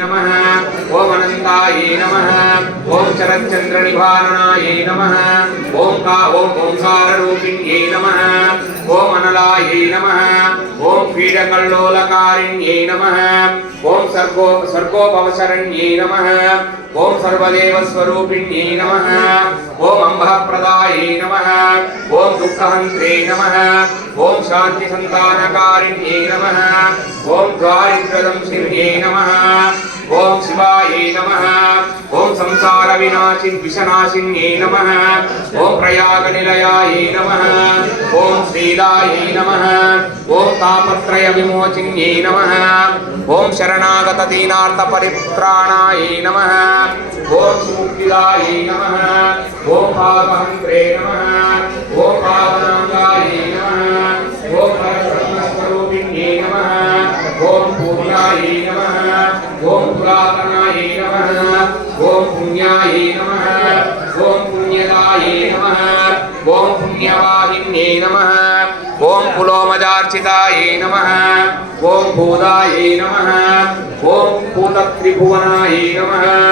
नमः ओम अनंताये नमः ओम शरच्चंद्र निभारणाये नमः ओम ओंकार रूपिण्ये नमः ओम अनलाये नमः ओम पीडकल्लोलकारिण्ये नमः ओम सर्गोपवसरण्ये नमः ओम सर्वदेव स्वरूपिण्ये नमः ओम अम्बप्रदाये नमः ओम दुःखहन्त्रे नमः ओम शांति संतानकारिण्ये नमः ओम द्वारिद्र्यदंशिन्ये नमः ओम शिवाये नमः ओम संसार विनाशिन्ये नमः ओम प्रयाग निलयाये नमः ओम श्रीलाये नमः ओम तापत्रय विमोचिन्ये नमः ओम शरणागत दीनार्थ परित्राणाये नमः ओम सुमुक्तिदाये नमः ओम पापहन्त्रे नमः ओम पावनांगाये नमः ओम परब्रह्मस्वरूपिण्ये नमः ओम पूर्णाये नमः ओम पुरातनाये नमः ओम पुण्याये नमः ओम पुण्यदाये नमः ओम पुण्यवाहिन्ये नमः ओम पुलोमजार्चिताये नमः ओम भूदाये नमः ओम भूतत्रिभुवनाये नमः।